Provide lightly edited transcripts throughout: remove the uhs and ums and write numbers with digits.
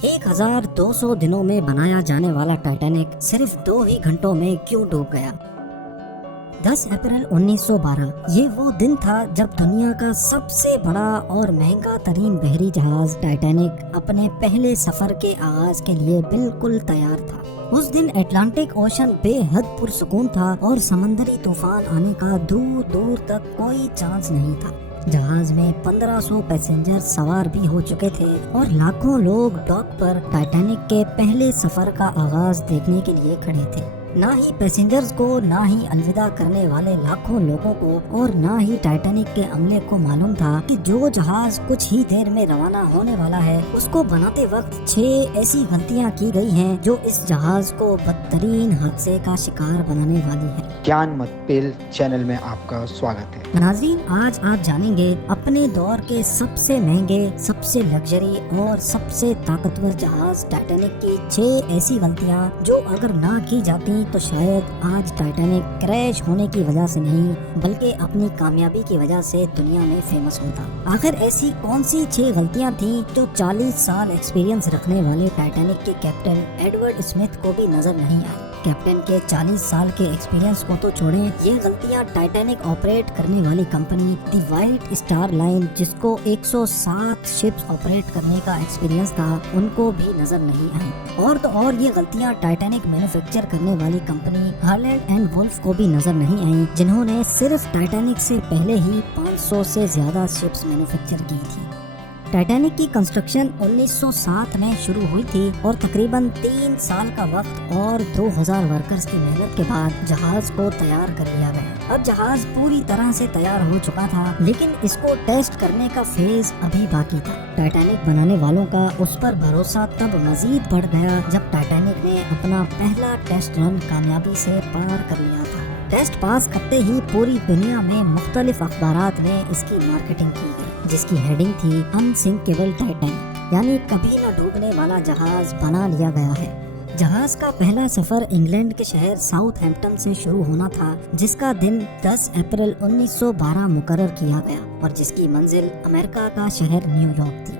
1200 दिनों में बनाया जाने वाला टाइटैनिक सिर्फ 2 ही घंटों में क्यों डूब गया? 10 अप्रैल 1912 ये वो दिन था जब दुनिया का सबसे बड़ा और महंगा तरीन बहरी जहाज टाइटैनिक अपने पहले सफर के आगाज के लिए बिल्कुल तैयार था। उस दिन अटलांटिक ओशन बेहद पुरसुकून था और समंदरी तूफान आने का दूर दूर तक कोई चांस नहीं था। जहाज में 1500 पैसेंजर सवार भी हो चुके थे और लाखों लोग डॉक पर टाइटैनिक के पहले सफर का आगाज देखने के लिए खड़े थे। ना ही पैसेंजर्स को, ना ही अलविदा करने वाले लाखों लोगों को और ना ही टाइटैनिक के अमले को मालूम था कि जो जहाज कुछ ही देर में रवाना होने वाला है उसको बनाते वक्त 6 ऐसी गलतियां की गई हैं जो इस जहाज को बदतरीन हादसे का शिकार बनाने वाली है। ज्ञान मत पेल चैनल में आपका स्वागत है। नाज़रीन, आज आप जानेंगे अपने दौर के सबसे महंगे, सबसे लग्जरी और सबसे ताकतवर जहाज टाइटैनिक की 6 ऐसी गलतियां जो अगर ना की जाती तो शायद आज टाइटैनिक क्रैश होने की वजह से नहीं बल्कि अपनी कामयाबी की वजह से दुनिया में फेमस होता। आखिर ऐसी कौन सी 6 गलतियां थी जो 40 साल एक्सपीरियंस रखने वाले टाइटैनिक के कैप्टन एडवर्ड स्मिथ को भी नजर नहीं आई? कैप्टन के 40 साल के एक्सपीरियंस को तो छोड़ें, ये गलतियां टाइटैनिक ऑपरेट करने वाली कंपनी दी व्हाइट स्टार लाइन, जिसको 107 शिप्स ऑपरेट करने का एक्सपीरियंस था, उनको भी नजर नहीं आई। और तो और ये गलतियां टाइटैनिक मैन्युफैक्चर करने वाली कंपनी हार्लैंड एंड वुल्फ को भी नजर नहीं आई, जिन्होंने सिर्फ टाइटैनिक से पहले ही 500 से ज्यादा शिप्स मैन्युफैक्चर की थी। टाइटैनिक की कंस्ट्रक्शन 1907 में शुरू हुई थी और तकरीबन 3 साल का वक्त और 2000 वर्कर्स की मेहनत के बाद जहाज को तैयार कर लिया गया। अब जहाज पूरी तरह से तैयार हो चुका था, लेकिन इसको टेस्ट करने का फेज अभी बाकी था। टाइटैनिक बनाने वालों का उस पर भरोसा तब मजीद बढ़ गया जब टाइटैनिक ने अपना पहला टेस्ट रन कामयाबी से पार कर लिया था। टेस्ट पास करते ही पूरी दुनिया में मुख्तलिफ अखबारात में इसकी मार्केटिंग की गई, जिसकी हेडिंग थी अनसिंकेबल टाइटैनिक, यानी कभी न डूबने वाला जहाज बना लिया गया है। जहाज का पहला सफर इंग्लैंड के शहर साउथहैम्पटन से शुरू होना था, जिसका दिन 10 अप्रैल 1912 मुकर्रर किया गया और जिसकी मंजिल अमेरिका का शहर न्यूयॉर्क थी।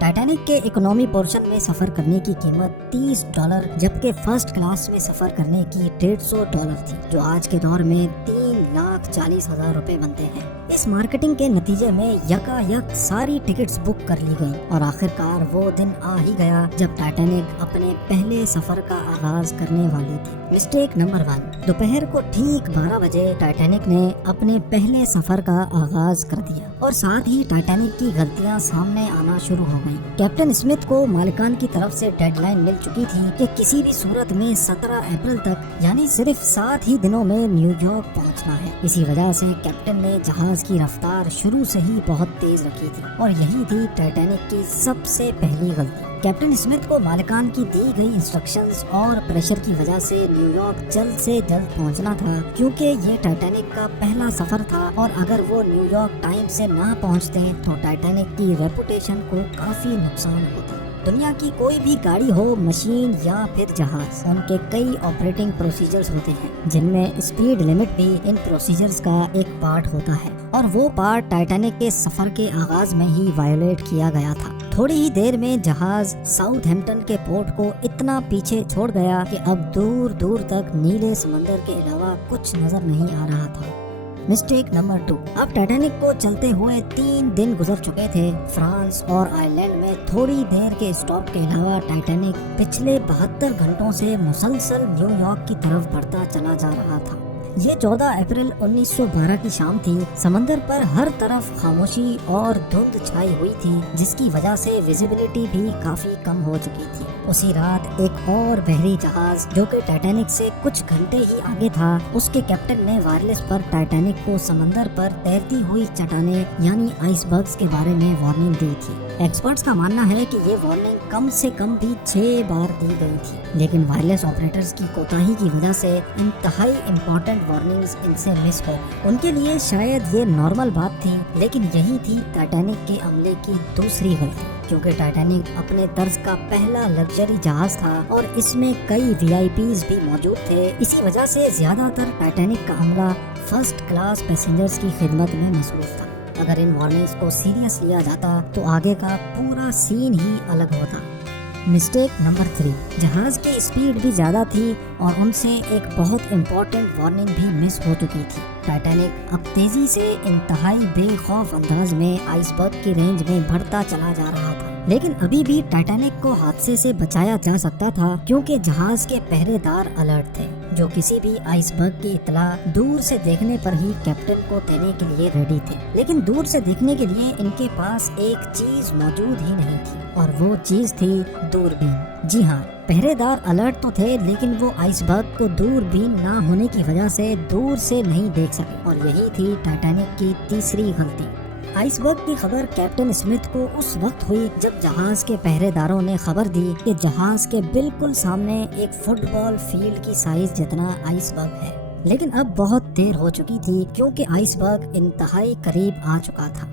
टाइटैनिक के इकोनॉमी पोर्शन में सफर करने की कीमत $30, जबकि फर्स्ट क्लास में सफर करने की $150 थी, जो आज के दौर में 3,40,000 रुपए बनते हैं। इस मार्केटिंग के नतीजे में यकायक सारी टिकट्स बुक कर ली गई और आखिरकार वो दिन आ ही गया जब टाइटैनिक अपने पहले सफर का आगाज करने वाली थी। मिस्टेक नंबर 1, दोपहर को ठीक 12 बजे टाइटैनिक ने अपने पहले सफर का आगाज कर दिया और साथ ही टाइटैनिक की गलतियां सामने आना शुरू हो गई। कैप्टन स्मिथ को मालिकान की तरफ से डेडलाइन मिल चुकी थी कि किसी भी सूरत में 17 अप्रैल तक, यानी सिर्फ 7 ही दिनों में न्यूयॉर्क पहुंचना है। इसी वजह से कैप्टन ने जहाज की रफ्तार शुरू से ही बहुत तेज रखी थी और यही थी टाइटैनिक की सबसे पहली गलती। कैप्टन स्मिथ को मालिकान की दी गई इंस्ट्रक्शंस और प्रेशर की वजह से न्यूयॉर्क जल्द से जल्द पहुंचना था, क्योंकि ये टाइटैनिक का पहला सफर था और अगर वो न्यूयॉर्क टाइम से ना पहुंचते तो टाइटैनिक की रेपुटेशन को काफी नुकसान होता। दुनिया की कोई भी गाड़ी हो, मशीन या फिर जहाज, उनके कई ऑपरेटिंग प्रोसीजर्स होते हैं, जिनमें स्पीड लिमिट भी इन प्रोसीजर्स का एक पार्ट होता है और वो पार्ट टाइटैनिक के सफर के आगाज में ही वायोलेट किया गया था। थोड़ी ही देर में जहाज साउथहैम्पटन के पोर्ट को इतना पीछे छोड़ गया कि अब दूर दूर तक नीले समंदर के अलावा कुछ नजर नहीं आ रहा था। मिस्टेक नंबर 2, अब टाइटैनिक को चलते हुए 3 दिन गुजर चुके थे। फ्रांस और आयरलैंड में थोड़ी देर के स्टॉप के अलावा टाइटैनिक पिछले 72 घंटों से मुसलसल न्यूयॉर्क की तरफ बढ़ता चला जा रहा था। ये 14 अप्रैल 1912 की शाम थी। समंदर पर हर तरफ खामोशी और धुंध छाई हुई थी, जिसकी वजह से विजिबिलिटी भी काफी कम हो चुकी थी। उसी रात एक और बहरी जहाज जो कि टाइटैनिक से कुछ घंटे ही आगे था, उसके कैप्टन ने वायरलेस पर टाइटैनिक को समंदर पर तैरती हुई चट्टानें यानी आइसबर्ग्स के बारे में वार्निंग दी थी। एक्सपर्ट्स का मानना है कि ये वार्निंग कम से कम भी 6 बार दी गई थी, लेकिन वायरलेस ऑपरेटर्स की कोताही की वजह से इंतहाई इम्पोर्टेंट वार्निंग्स इनसे मिस हो गई। उनके लिए शायद ये नॉर्मल बात थी, लेकिन यही थी टाइटैनिक के अमले की दूसरी गलती, क्योंकि टाइटैनिक अपने तर्ज का पहला लग्जरी जहाज था और इसमें कई VIPs भी मौजूद थे। इसी वजह से ज्यादातर टाइटैनिक का अमला फर्स्ट क्लास पैसेंजर्स की खिदमत में मसरूफ था। अगर इन वार्निंग्स को सीरियस लिया जाता तो आगे का पूरा सीन ही अलग होता। مسٹیک نمبر 3، جہاز کی اسپیڈ بھی زیادہ تھی اور ان سے ایک بہت امپورٹنٹ وارننگ بھی مس ہو چکی تھی۔ ٹائٹینک اب تیزی سے انتہائی بے خوف انداز میں آئس برگ کی رینج میں بڑھتا چلا جا رہا تھا، لیکن ابھی بھی ٹائٹینک کو حادثے سے بچایا جا سکتا تھا کیونکہ جہاز کے پہرے دار الرٹ تھے جو کسی بھی آئس برگ کی اطلاع دور سے دیکھنے پر ہی کیپٹن کو دینے کے لیے ریڈی تھے۔ لیکن دور سے دیکھنے کے لیے ان کے پاس ایک چیز موجود ہی نہیں تھی اور وہ چیز تھی دوربین۔ جی ہاں، پہرے دار الرٹ تو تھے لیکن وہ آئس برگ کو دوربین نہ ہونے کی وجہ سے دور سے نہیں دیکھ سکے، اور یہی تھی ٹائٹینک کی تیسری غلطی۔ آئس برگ کی خبر کیپٹن اسمتھ کو اس وقت ہوئی جب جہاز کے پہرے داروں نے خبر دی کہ جہاز کے بالکل سامنے ایک فٹ بال فیلڈ کی سائز جتنا آئس برگ ہے، لیکن اب بہت دیر ہو چکی تھی کیونکہ آئس برگ انتہائی قریب آ چکا تھا۔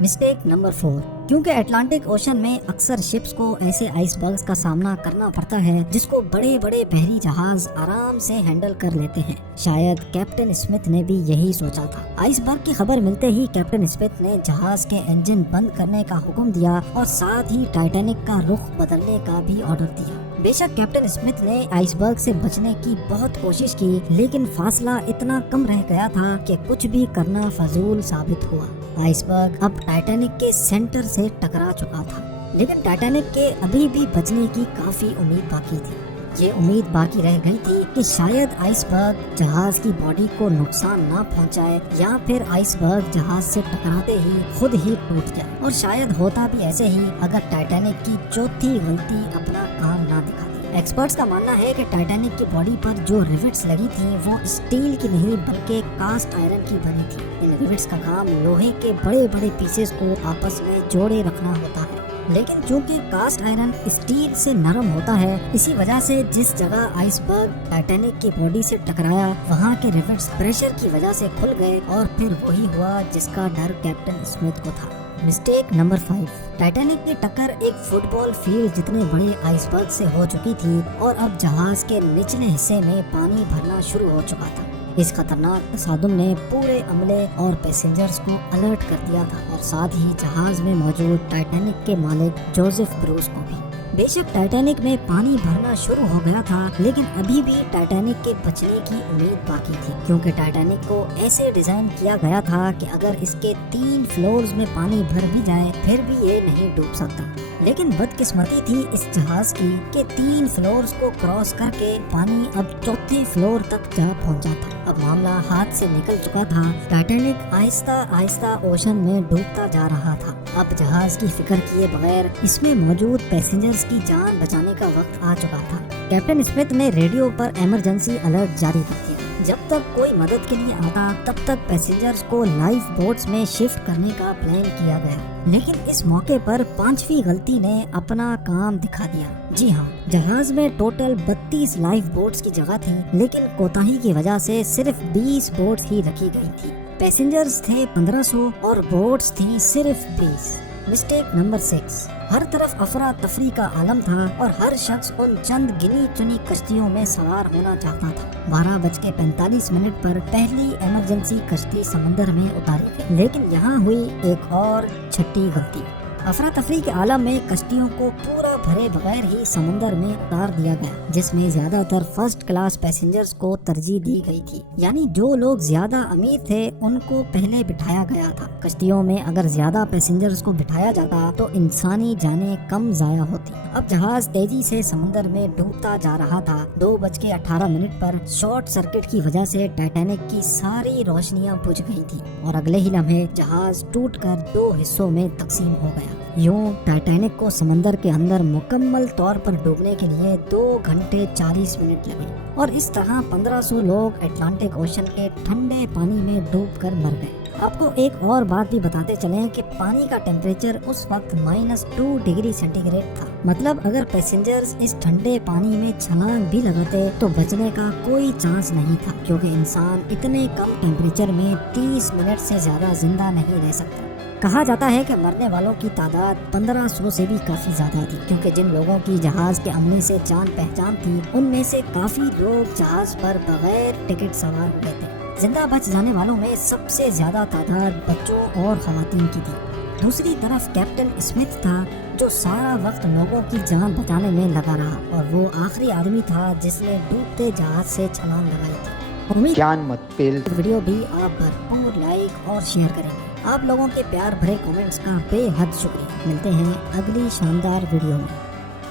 مسٹیک نمبر 4، کیونکہ اٹلانٹک اوشن میں اکثر شپس کو ایسے آئس برگز کا سامنا کرنا پڑتا ہے جس کو بڑے بڑے بحری جہاز آرام سے ہینڈل کر لیتے ہیں، شاید کیپٹن اسمتھ نے بھی یہی سوچا تھا۔ آئس برگ کی خبر ملتے ہی کیپٹن اسمتھ نے جہاز کے انجن بند کرنے کا حکم دیا اور ساتھ ہی ٹائٹینک کا رخ بدلنے کا بھی آرڈر دیا۔ بے شک کیپٹن اسمتھ نے آئس برگ سے بچنے کی بہت کوشش کی، لیکن فاصلہ اتنا کم رہ گیا تھا کہ کچھ بھی کرنا فضول ثابت ہوا۔ آئس برگ اب ٹائٹینک کے سینٹر سے ٹکرا چکا تھا، لیکن ٹائٹینک کے ابھی بھی بچنے کی کافی امید باقی تھی۔ یہ امید باقی رہ گئی تھی کہ شاید آئس برگ جہاز کی باڈی کو نقصان نہ پہنچائے یا پھر آئس برگ جہاز سے ٹکراتے ہی خود ہی ٹوٹ جائے، اور شاید ہوتا بھی ایسے ہی اگر ٹائٹینک کی چوتھی غلطی اپنا کام نہ دکھاتی۔ ایکسپرٹس کا ماننا ہے کہ ٹائٹینک کی باڈی پر جو ریوٹس لگی تھیں وہ اسٹیل کی نہیں بلکہ کاسٹ آئرن کی بنی تھی۔ ان ریوٹس کا کام لوہے کے بڑے بڑے پیسز کو آپس میں جوڑے رکھنا ہوتا ہے، لیکن چونکہ کاسٹ آئرن اسٹیل سے نرم ہوتا ہے، اسی وجہ سے جس جگہ آئس برگ ٹائٹینک کی باڈی سے ٹکرایا وہاں کے ریوٹس پریشر کی وجہ سے کھل گئے، اور پھر وہی ہوا جس کا ڈر کیپٹن اسمتھ کو تھا۔ مسٹیک نمبر 5، ٹائٹینک کی ٹکر ایک فٹ بال فیلڈ جتنے بڑے آئس برگ سے ہو چکی تھی اور اب جہاز کے نچلے حصے میں پانی بھرنا شروع ہو چکا تھا۔ اس خطرناک تصادم نے پورے عملے اور پیسنجرز کو الرٹ کر دیا تھا، اور ساتھ ہی جہاز میں موجود ٹائٹینک کے مالک جوزف بروس کو بھی۔ بے شک ٹائٹینک میں پانی بھرنا شروع ہو گیا تھا، لیکن ابھی بھی ٹائٹینک کے بچنے کی امید باقی تھی، کیونکہ ٹائٹینک کو ایسے ڈیزائن کیا گیا تھا کہ اگر اس کے 3 فلورز میں پانی بھر بھی جائے پھر بھی یہ نہیں ڈوب سکتا۔ لیکن بدقسمتی تھی اس جہاز کی کہ 3 فلورز کو کراس کر کے پانی اب 4تھے فلور تک جا پہنچا تھا۔ اب معاملہ ہاتھ سے نکل چکا تھا۔ ٹائٹینک آہستہ آہستہ اوشن میں ڈوبتا جا رہا تھا۔ اب جہاز کی فکر کیے بغیر اس میں موجود پیسنجرز کی جان بچانے کا وقت آ چکا تھا۔ کیپٹن اسمتھ نے ریڈیو پر ایمرجنسی الرٹ جاری کر دیا۔ جب تک کوئی مدد کے لیے آتا تب تک پیسنجرز کو لائف بوٹس میں شفٹ کرنے کا پلان کیا گیا، لیکن اس موقع پر 5ویں غلطی نے اپنا کام دکھا دیا۔ جی ہاں، جہاز میں ٹوٹل 32 لائف بوٹس کی جگہ تھی، لیکن کوتاہی کی وجہ سے صرف 20 بوٹس ہی رکھی گئی تھی۔ پیسنجرز تھے 1500 اور بوٹس تھی صرف 20۔ مسٹیک نمبر 6، ہر طرف افراتفری کا عالم تھا اور ہر شخص ان چند گنی چنی کشتیوں میں سوار ہونا چاہتا تھا۔ 12:45 پر پہلی ایمرجنسی کشتی سمندر میں اتاری گئی، لیکن یہاں ہوئی ایک اور چھٹی غلطی۔ افراتفری کے عالم میں کشتیوں کو پورا بھرے بغیر ہی سمندر میں اتار دیا گیا، جس میں زیادہ تر فرسٹ کلاس پیسنجرز کو ترجیح دی گئی تھی، یعنی جو لوگ زیادہ امیر تھے ان کو پہلے بٹھایا گیا تھا۔ کشتیوں میں اگر زیادہ پیسنجرز کو بٹھایا جاتا تو انسانی جانیں کم ضائع ہوتی۔ اب جہاز تیزی سے سمندر میں ڈوبتا جا رہا تھا۔ 2:18 پر شارٹ سرکٹ کی وجہ سے ٹائٹینک کی ساری روشنیاں بجھ گئی تھی اور اگلے ہی لمحے جہاز ٹوٹ کر 2 حصوں میں تقسیم ہو گیا۔ یوں ٹائٹینک کو سمندر کے اندر مکمل طور پر ڈوبنے کے لیے 2 گھنٹے 40 منٹ لگے، اور اس طرح 1500 لوگ اٹلانٹک اوشن کے ٹھنڈے پانی میں ڈوب کر مر گئے۔ آپ کو ایک اور بات بھی بتاتے چلیں کہ پانی کا ٹیمپریچر اس وقت -2 ڈگری سینٹی گریڈ تھا، مطلب اگر پیسنجرز اس ٹھنڈے پانی میں چھلانگ بھی لگاتے تو بچنے کا کوئی چانس نہیں تھا، کیونکہ انسان اتنے کم ٹیمپریچر میں 30 منٹ سے زیادہ زندہ نہیں رہ سکتا۔ کہا جاتا ہے کہ مرنے والوں کی تعداد 1500 سے بھی کافی زیادہ تھی، کیونکہ جن لوگوں کی جہاز کے عملے سے جان پہچان تھی ان میں سے کافی لوگ جہاز پر بغیر ٹکٹ سوار ہوئے تھے۔ زندہ بچ جانے والوں میں سب سے زیادہ تعداد بچوں اور خواتین کی تھی۔ दूसरी तरफ कैप्टन स्मिथ था जो सारा वक्त लोगों की जान बचाने में लगा रहा, और वो आखिरी आदमी था जिसने डूबते जहाज से छलांग लगाई थी। उम्मीद ज्ञानमत पेल वीडियो भी आप भरपूर लाइक और शेयर करेंगे। आप लोगों के प्यार भरे कमेंट्स का बेहद शुक्रिया। मिलते हैं अगली शानदार वीडियो में।